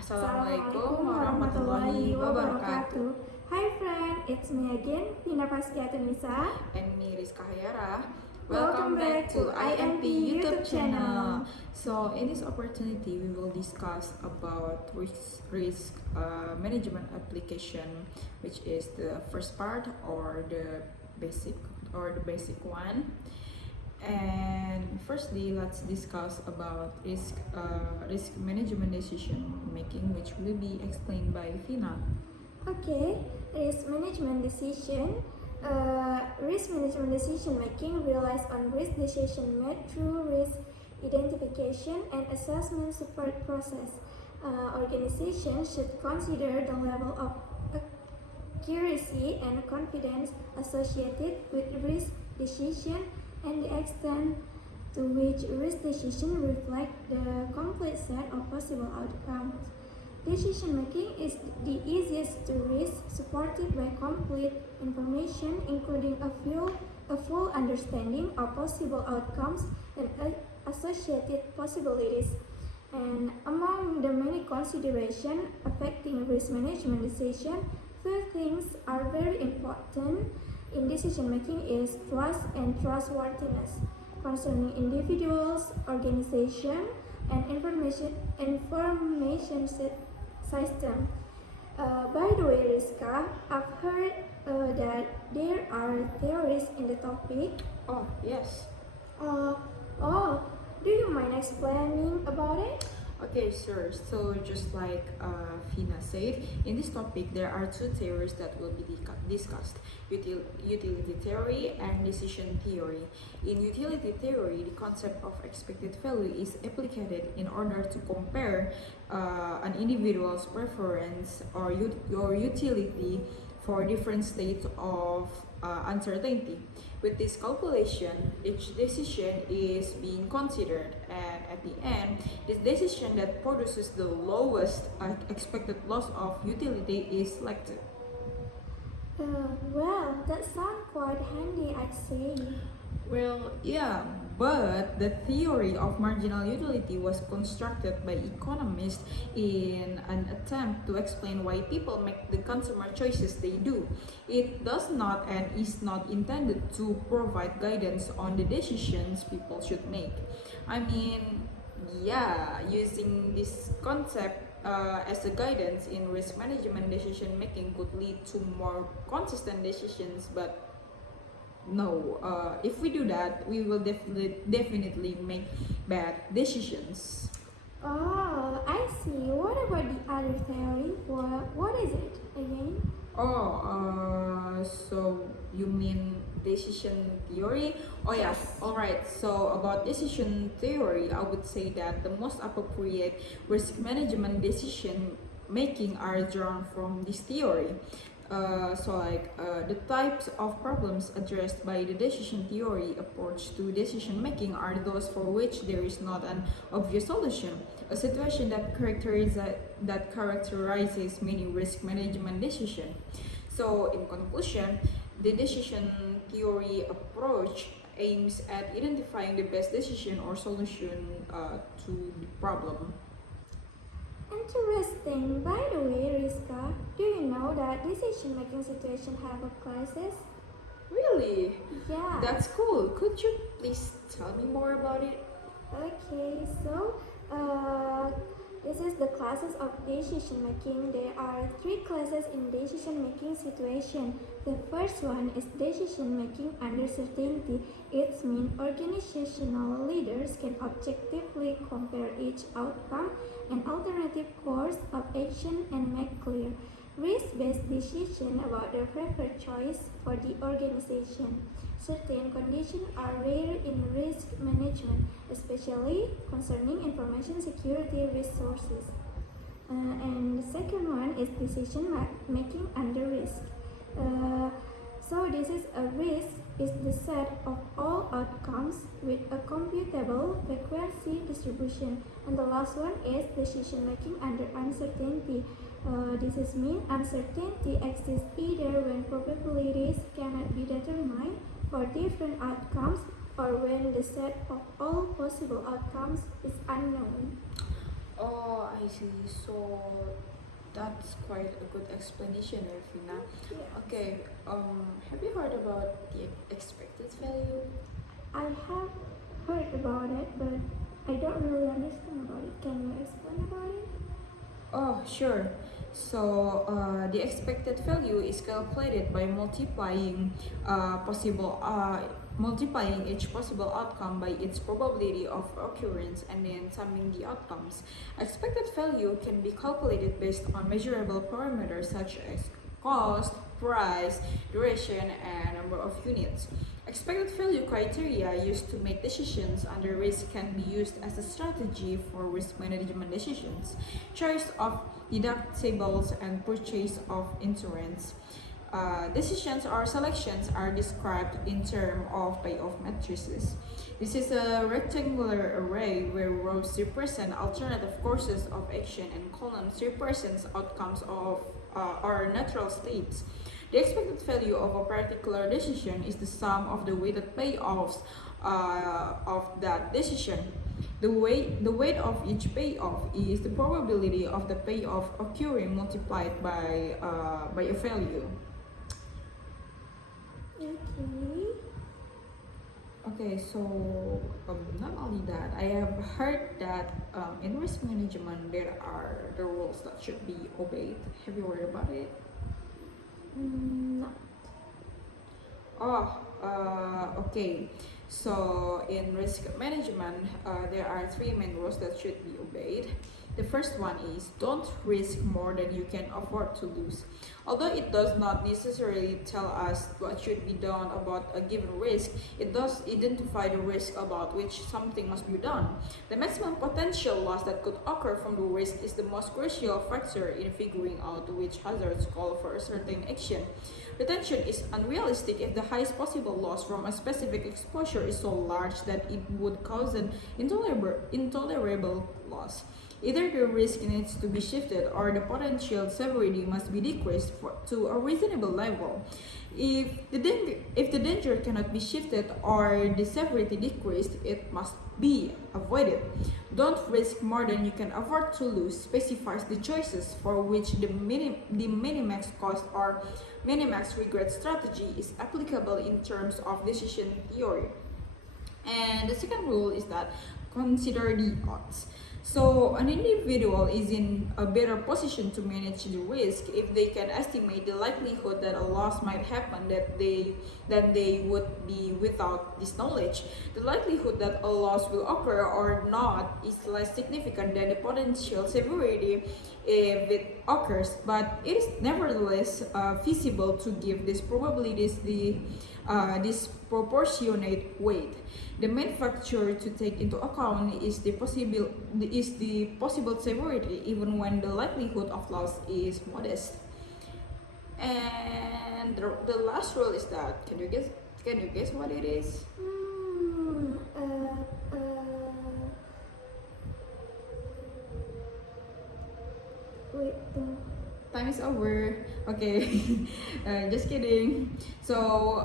Assalamualaikum warahmatullahi wabarakatuh. Hi friend, it's me again, Vina Paskiatunisa. And me, Rizka Hayara. Welcome back to IMP YouTube channel. So in this opportunity, we will discuss about risk management application, which is the first part or the basic one. And firstly, let's discuss about risk management decision making, which will be explained by Vina. Okay, risk management decision. Risk management decision making relies on risk decision made through risk identification and assessment support process. Organizations should consider the level of accuracy and confidence associated with risk decision and the extent to which risk decision reflect the complete set of possible outcomes. Decision making is the easiest to risk, supported by complete information, including a full understanding of possible outcomes and associated possibilities. And among the many considerations affecting risk management decision, two things are very important in decision making is trust and trustworthiness concerning individuals, organization, and information system. By the way, Rizka, I've heard that there are theories in the topic. Oh, yes. Do you mind explaining about it? Okay, sure. So just like Fina said, in this topic there are two theories that will be discussed: utility theory and decision theory. In utility theory, the concept of expected value is applied in order to compare an individual's preference or utility for different states of uncertainty. With this calculation, each decision is being considered, and at the end, this decision that produces the lowest expected loss of utility is selected. Well, that sounds quite handy, I'd say. Well, yeah, but the theory of marginal utility was constructed by economists in an attempt to explain why people make the consumer choices they do. It does not and is not intended to provide guidance on the decisions people should make. I mean, yeah, using this concept as a guidance in risk management decision making could lead to more consistent decisions, but no, if we do that, we will definitely make bad decisions. Oh, I see. What about the other theory? What is it again? So you mean decision theory? Oh yeah, Yes. alright. So about decision theory, I would say that the most appropriate risk management decision making are drawn from this theory. The types of problems addressed by the decision theory approach to decision making are those for which there is not an obvious solution, a situation that characterizes many risk management decisions. So, in conclusion, the decision theory approach aims at identifying the best decision or solution to the problem. Interesting. By the way, Rizka, do you know that decision-making situation have a classes? Really? Yeah. That's cool. Could you please tell me more about it? Okay, so this is the classes of decision making. There are three classes in decision making situation. The first one is decision making under certainty. It means organizational leaders can objectively compare each outcome and alternative course of action and make clear risk-based decision about the preferred choice for the organization. Certain conditions are rare in risk management, especially concerning information security resources. And the second one is decision making under risk. So this is a risk is the set of all outcomes with a computable frequency distribution. And the last one is decision making under uncertainty. This is mean uncertainty exists either when probabilities cannot be determined for different outcomes or when the set of all possible outcomes is unknown. Oh, I see. So that's quite a good explanation, Ervina. Yes. Okay, have you heard about the expected value? I have heard about it, but I don't really understand about it. Can you explain about it? Oh, sure. So the expected value is calculated by multiplying each possible outcome by its probability of occurrence and then summing the outcomes. Expected value can be calculated based on measurable parameters such as cost, price, duration, and number of units. Expected value criteria used to make decisions under risk can be used as a strategy for risk management decisions, choice of deductibles, and purchase of insurance. Decisions or selections are described in terms of payoff matrices. This is a rectangular array where rows represent alternative courses of action and columns represent outcomes of or natural states. The expected value of a particular decision is the sum of the weighted payoffs of that decision. The weight of each payoff is the probability of the payoff occurring multiplied by a value. Okay. Okay, so not only that, I have heard that in risk management there are the rules that should be obeyed. Have you heard about it? No. Oh, okay. So in risk management, there are three main rules that should be obeyed. The first one is don't risk more than you can afford to lose. Although it does not necessarily tell us what should be done about a given risk, it does identify the risk about which something must be done. The maximum potential loss that could occur from the risk is the most crucial factor in figuring out which hazards call for a certain action. Retention is unrealistic if the highest possible loss from a specific exposure is so large that it would cause an intolerable loss. Either the risk needs to be shifted or the potential severity must be decreased to a reasonable level. If the danger cannot be shifted or the severity decreased, it must be avoided. Don't risk more than you can afford to lose specifies the choices for which the minimax cost or minimax regret strategy is applicable in terms of decision theory. And the second rule is that consider the odds. So an individual is in a better position to manage the risk if they can estimate the likelihood that a loss might happen than they would be without this knowledge. The likelihood that a loss will occur or not is less significant than the potential severity if it occurs, but it is nevertheless feasible to give these probabilities the disproportionate weight. The main factor to take into account is the possible severity, even when the likelihood of loss is modest. And the last rule is that can you guess what it is? Wait. Time is over. Okay, just kidding. So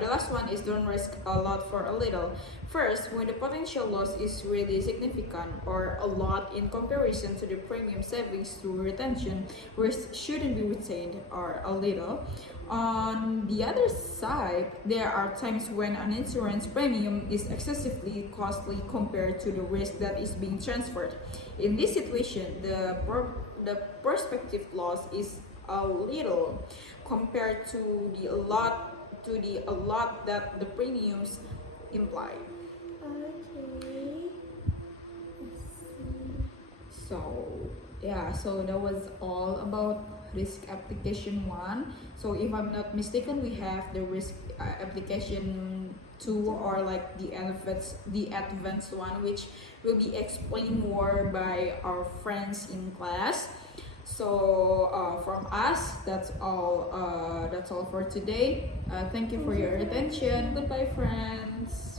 the last one is don't risk a lot for a little. First, when the potential loss is really significant or a lot in comparison to the premium savings through retention, risk shouldn't be retained or a little. On the other side, there are times when an insurance premium is excessively costly compared to the risk that is being transferred. In this situation, the prospective loss is a little compared to the a lot that the premiums imply. Okay. Let's see. So that was all about risk application 1. So if I'm not mistaken, we have the risk application 2, or like the advanced one, which will be explained more by our friends in class. So from us, that's all for today. Thank you for your attention. Goodbye, friends.